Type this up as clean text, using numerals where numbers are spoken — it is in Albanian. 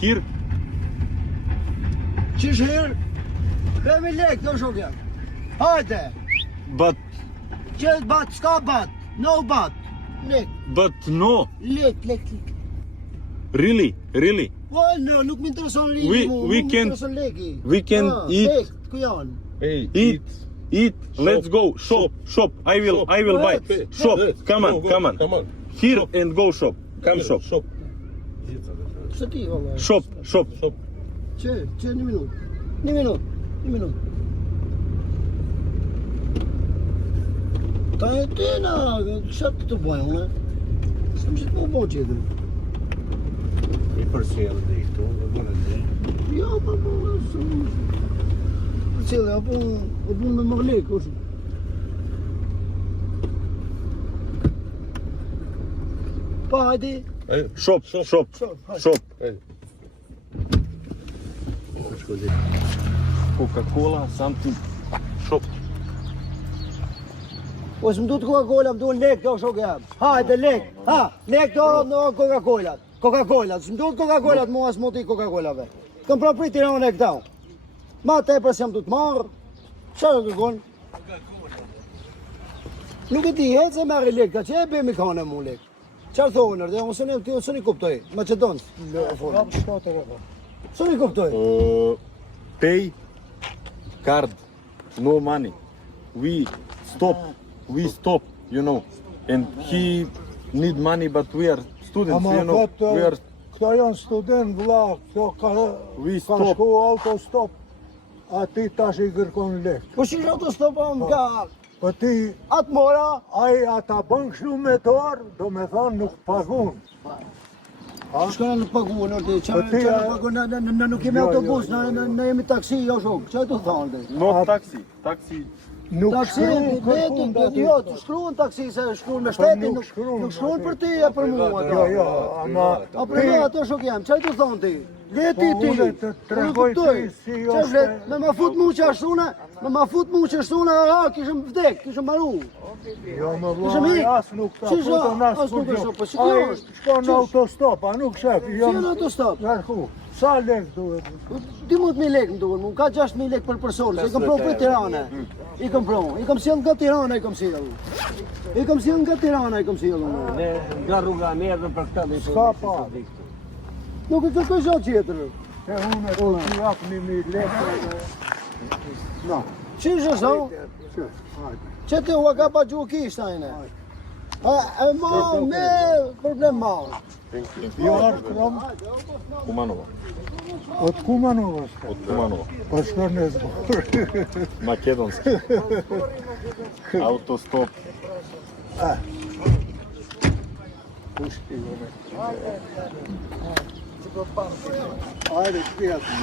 Here. Qish here? Kemi lek, do shokja. Hajde. But Qes bat, s'ka bat. No bat. Lek. no. Lek. Really? Oh, no, nuk më intereson leki We nuk can- më intereson leki. we can eat. Lek, ku janë? Hey, Eat. Let's go. Shop. I will buy. Shop. Come on. Here and go shop. Come shop. Së ti, valla. Shop. Që, një minut. Ta e tena, qatë të bëjmë, ne? Së më që të po qëtër. I përcjellë dhe i këtu, dhe bënë dhe. Jo, po, së më... Për cilë, apo bunë me më lekë, është. Pa, hajdi. Shop. Hey. Coca-Cola, something. Shop. Po s'm duhet Coca-Cola, më duhet lek do shokë jam. Hajde lek. Lek do në Coca-Cola. S'm duhet Coca-Cola, mua s'mo ti Coca-Colave. Kam pra prit Tiranë e këta. Ma tepër s'jam du të marr. Çfarë kërkon? Nuk e di, se merri lek, ka që e bëmi kanë mu lek. Çfarë thonë, erdhe, ose ne ti ose ni kuptoj. Macedon. Soni kuptoj. Pay card. No money. We stop, you know. And he need money, but we are students, you know. We are. Këta janë student, vlla, këto ka shku autostop, a ti tash i kërkon lek. Po shi autostop am ka. Po ti, Atë mora. ata bën kështu me dorë, do me thonë nuk pagun. Shkona nuk paguën, orte, Po ti, çfarë paguën, në nuk kemi autobus, në jemi taksi, jo shok. Çfarë do thonë? No taxi. Nuk Taksi, kërkon jo, të shkruan taksi, se shkruan me shtetin, nuk shkruan për ti e për mua. Jo, ama A për mua ato shok jam, çfarë do thonë ti? Leti ti. unë të tregoj ti si Çfarë është. flet? Me ma fut mu që ashtuna, kishëm vdek, kishëm maru. Jo, më Kishëm vlla, hik. as nuk ta Si futon as as nuk kur është, gjo. po si kjo është? Shkon në autostop, a nuk shef, Si në autostop? Nërku, sa lek duhet? 12.000 lekë më duhet, më ka 6.000 lekë për person, se i kom provë për Tirana. I kom sjell nga Tirana, i kom sjell. Nga rruga njerë për këta dhe Ska pa. Nuk e kërkoj gjatë tjetër. E unë të jap 1.000 lekë. No. Që është sa? Që ti ua ka pa gjuhë kishtë ajne? E ma me problem ma. Jo arë krom, Kumanova. od Kumanovës. Po shkon në zborë. Makedonski. Autostop. Ajde, prijatno.